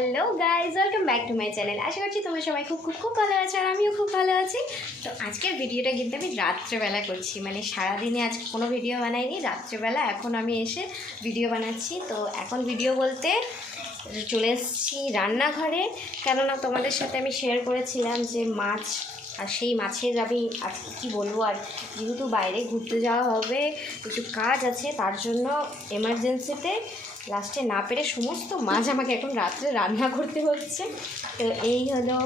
Hello guys welcome back to my channel আশা করছি তোমরা সবাই খুব খুব খুব ভালো আছো আর আমিও খুব ভালো আছি। তো আজকের ভিডিওটা কিন্তু আমি রাত্রেবেলা করছি। মানে সারাদিনে আজকে কোনো ভিডিও বানাইনি। রাত্রেবেলা এখন আমি এসে ভিডিও বানাচ্ছি। তো এখন ভিডিও বলতে চলে এসেছি রান্নাঘরে। কেননা তোমাদের সাথে আমি শেয়ার করেছিলাম যে মাছ, আর সেই মাছের আমি আজকে কী বলব, আর যেহেতু বাইরে ঘুরতে যাওয়া হবে একটু কাজ আছে, তার জন্য এমার্জেন্সিতে লাস্টে না পেরে সমস্ত মাছ আমাকে এখন রাত্রে রান্না করতে হচ্ছে। তো এই হলো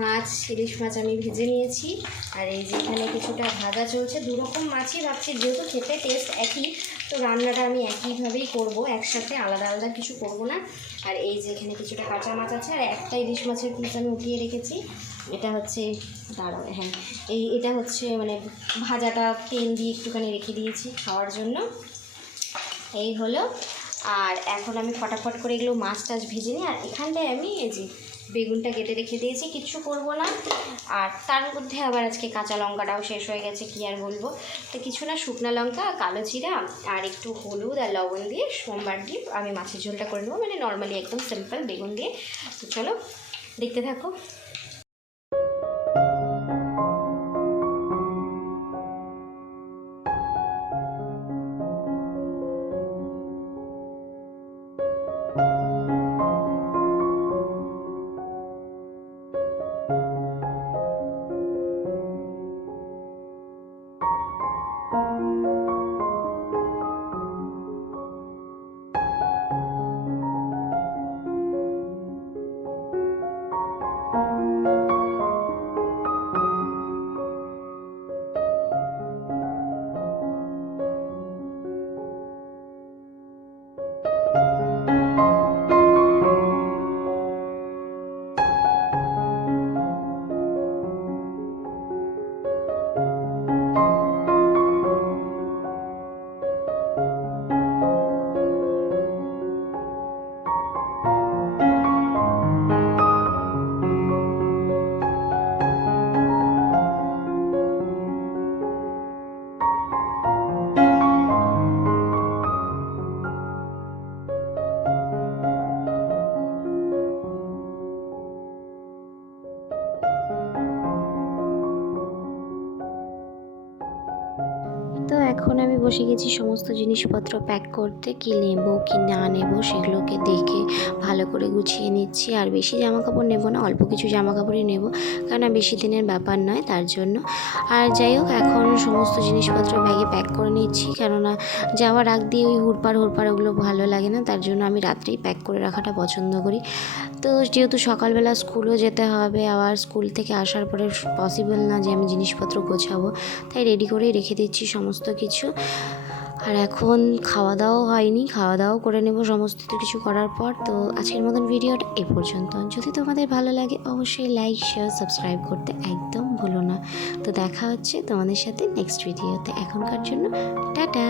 মাছ, ইলিশ মাছ আমি ভেজে নিয়েছি। আর এই যেখানে কিছুটা ভাজা চলছে, দুরকম মাছই ভাবছি, যেহেতু খেতে টেস্ট একই, তো রান্নাটা আমি একইভাবেই করব, একসাথে আলাদা আলাদা কিছু করব না। আর এই যে এখানে কিছুটা কাঁচা মাছ আছে, আর একটা ইলিশ মাছের পিস আমি উঠিয়ে রেখেছি। এটা হচ্ছে, দাঁড়াও হ্যাঁ এই এটা হচ্ছে মানে ভাজাটা তেল দিয়ে একটুখানি রেখে দিয়েছি খাওয়ার জন্য। এই হলো আর এখন আমি ফটাফট করে এগুলো মাছ টাছ ভেজে নিই। আর এখানটায় আমি এই যে বেগুনটা কেটে রেখে দিয়েছি, কিচ্ছু করব না। আর তার মধ্যে আবার আজকে কাঁচা লঙ্কাটাও শেষ হয়ে গেছে, কি আর বলব। তো কিছু না, শুকনো লঙ্কা, কালো জিরা আর একটু হলুদ আর লবণ দিয়ে সোমবার দিয়ে আমি মাছের ঝোলটা করে নেব। মানে নর্মালি একদম সিম্পল বেগুন দিয়ে। তো চলো, দেখতে থাকো। তো এখন আমি বসে গেছি সমস্ত জিনিসপত্র প্যাক করতে, কি নেব, কি না নেব, সেগুলোকে দেখে ভালো করে গুছিয়ে নিচ্ছি। আর বেশি জামা কাপড় নেব না, অল্প কিছু জামা কাপড়ই নেব, কারণ বেশি দিনের ব্যাপার নয় তার জন্য। আর যাই হোক, এখন সমস্ত জিনিসপত্র ব্যাগে প্যাক করে নিচ্ছি, কেননা যাওয়ার আগ দিয়ে ওই হুড়পাড় হুড়পাড় ওগুলো ভালো লাগে না, তার জন্য আমি রাত্রেই প্যাক করে রাখাটা পছন্দ করি। তো যেহেতু সকালবেলা স্কুলও যেতে হবে, আবার স্কুল থেকে আসার পরে পসিবল না যে আমি জিনিসপত্র গোছাবো, তাই রেডি করেই রেখে দিচ্ছি সমস্ত কিছু। আর এখন খাওয়া দাওয়াও হয়নি খাওয়া দাওয়াও করে নেব সমস্ত কিছু করার পর। তো আজকের মতন ভিডিওটা এ পর্যন্ত। যদি তোমাদের ভালো লাগে, অবশ্যই লাইক শেয়ার সাবস্ক্রাইব করতে একদম ভুলো না। তো দেখা হচ্ছে তোমাদের সাথে নেক্সট ভিডিওতে এখনকার জন্য, টাটা!